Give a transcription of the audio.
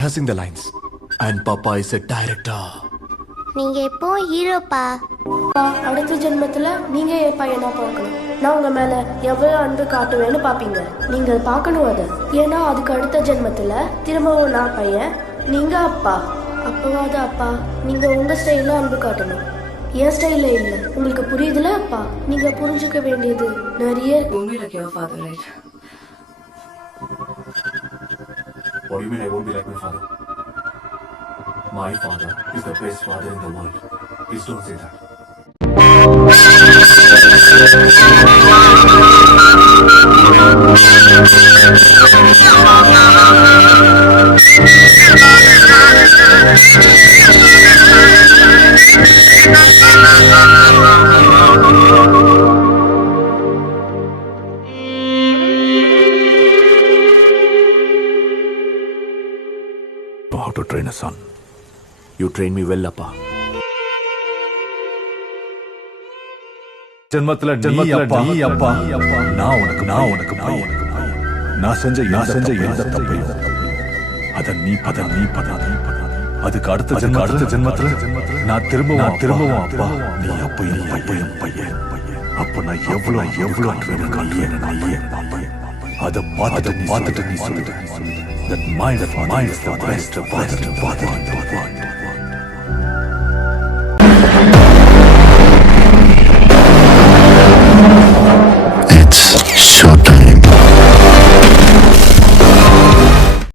rehearsing the lines. And Papa is a director. நீங்க எப்போ ஹீரோப்பா. அடுத்த ஜென்மத்துல நீங்க என் பையனா பார்க்கணும். நான் உங்க மேல எவ்வளவு அன்பு காட்டுவேன்னு பாப்பீங்க. நீங்க பார்க்கணும் அதை. ஏன்னா அதுக்கு அடுத்த ஜென்மத்துல திரும்பவும் நான் பையன், நீங்க அப்பா. அப்பவாத அப்பா நீங்க உங்க ஸ்டைல்ல அன்பு காட்டணும், என் ஸ்டைல்ல இல்ல. உங்களுக்கு புரியுதுல அப்பா? நீங்க புரிஞ்சுக்க வேண்டியது நிறைய இருக்கு. Like your father, right? What do you mean I won't be like my father? My father is the best father in the world. Please don't say that. How to train a son. You train me well, Appa. ஜென்மத்துல நீ அப்பா நான் உனக்கு பையன். நான் செஞ்ச எந்த தப்பையும் அத நீ படாத. அதுக்கு அடுத்த ஜென்மத்துல நான் திரும்பவும் அப்பா, நீ அப்பையும் பையன். அப்ப நான் எவ்வளவு அதை பார்த்துட்டு நீ சொல்லு. That my father is the best father in the world.